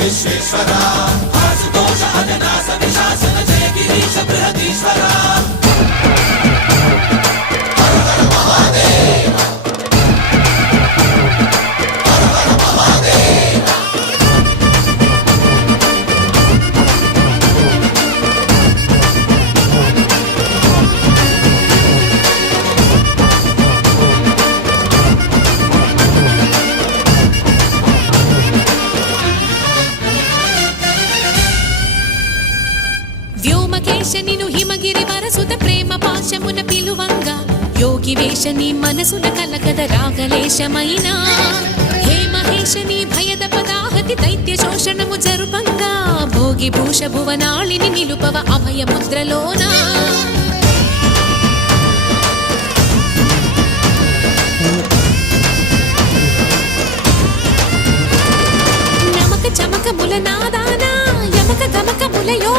విశ్వేశ్వర ఆశుతోష అజనాశ విశాసన జయ గిరీశ బృహదీశ్వర వ్యోమకేశనిను హిమగిరి వరసుత ప్రేమ పాశమున పిలువంగా యోగి వేషని మనసున కలకద రాగలేశమైనా హే మహేశని భయద పదాహతి దైత్య శోషణము జరుపంగా భోగి భూష భువనాళిని నిలుపవ అభయ ముద్రలోనా నమక చమక ముల నాదానా యమక గమక ములయో